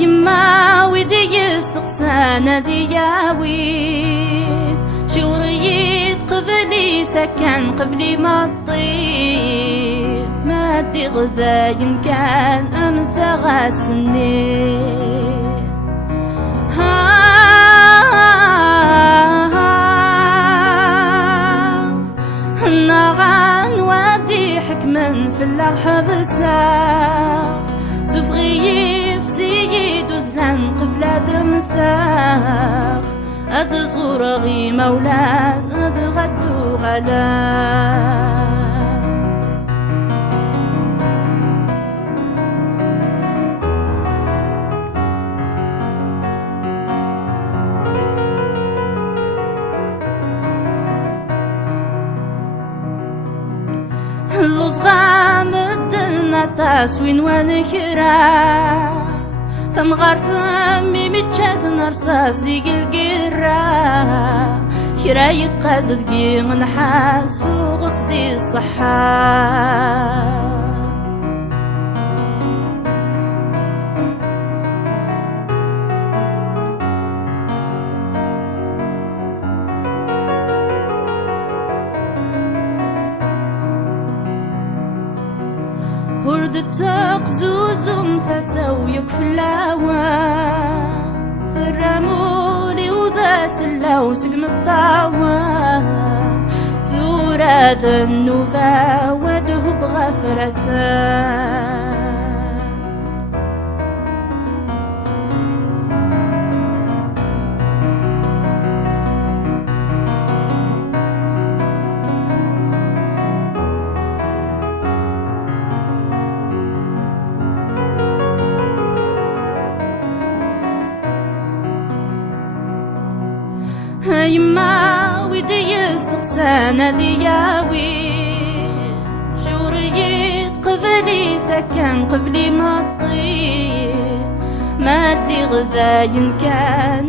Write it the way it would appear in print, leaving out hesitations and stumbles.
يما ويدي يسقسانا دياوي شوريت قبلي سكن قبلي ما تطير ما دي غذاين كان أمثى غاسني نغان وادي حكما في اللرحب الساق سفغي في سيد وزلان قبل ذمثاق أد صورغي مولان أد غدو غلا اللصغام الدنا تاسوين ونكرا ثم غار ثمي متشاث نرصاص ديق القرا كرا يقازد قي نحاس وغصدي الصحة ورد تقزوزم ثسويك في اللاوان ثرمولي وذا سلاو سقم الطاوان ثورة النوفا ودهب غفرسان يما ويدي يسقسانا دياوي شوريت قبلي سكن قبلي ما تطير ما دي غذاين كان